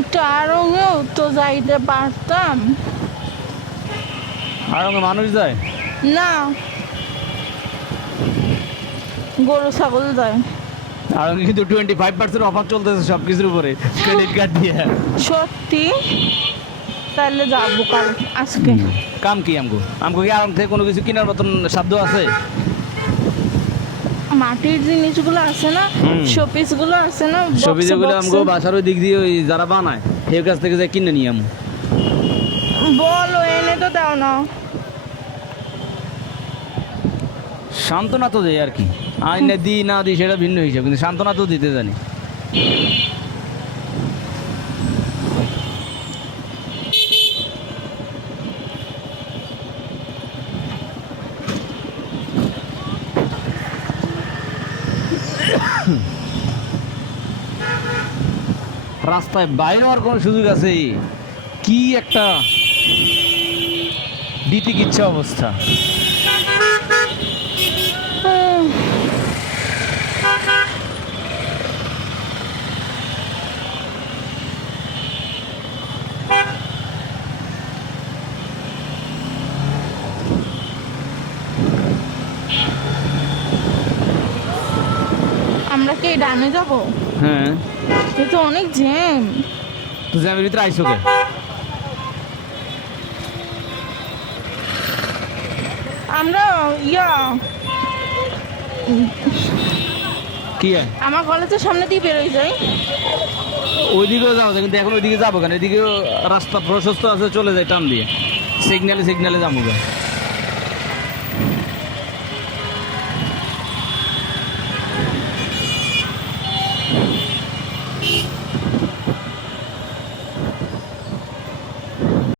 একটু আরঙেও তো যাইতে পারতাম। আরঙে মানুষ যায়? না, গরু ছাগল যায়। আরঙে কিন্তু 25% অফার চলতেছে সব কিছুর উপরে, ক্রেডিট কার্ড দিয়ে। সত্যি? তাহলে যাবো কাল, আজকে। কাম কি আমগো আমগো কি আরং থেকে কোনো কিছু কেনার মতন সাধ্য আছে? মাটির জিনিসগুলো আছে না, শোপিস গুলো আছে না, ছবি যেগুলো আমগো বাসার ওই দিক দিয়ে ওই যারা বানায় এর কাছ থেকে যাই কিনে নিয়ে আমু। বলো, এনে তো দাও না। সান্ত্বনা তো দেয় আর কি, আইনে দিই না দিই সেটা ভিন্ন হিসাব, কিন্তু সান্ত্বনা তো দিতে জানি। রাস্তায় বাইরে হওয়ার কোনো সুযোগ আছে? কি একটা বিতিকিচ্ছা অবস্থা। আমরা কি ডানে যাবো? হ্যাঁ, এ তো অনেক জ্যাম। তো জ্যামের ভিতরে আইসো কে? আমরা কি আমার কলেজের সামনে দিয়ে বেরোই যাই। ওইদিকেও যাওয়া যায়, কিন্তু এখন ওইদিকে যাবো কেন? এদিকেও রাস্তা প্রশস্ত আছে, চলে যায় টান দিয়ে, সিগনালে সিগনালে যাবো।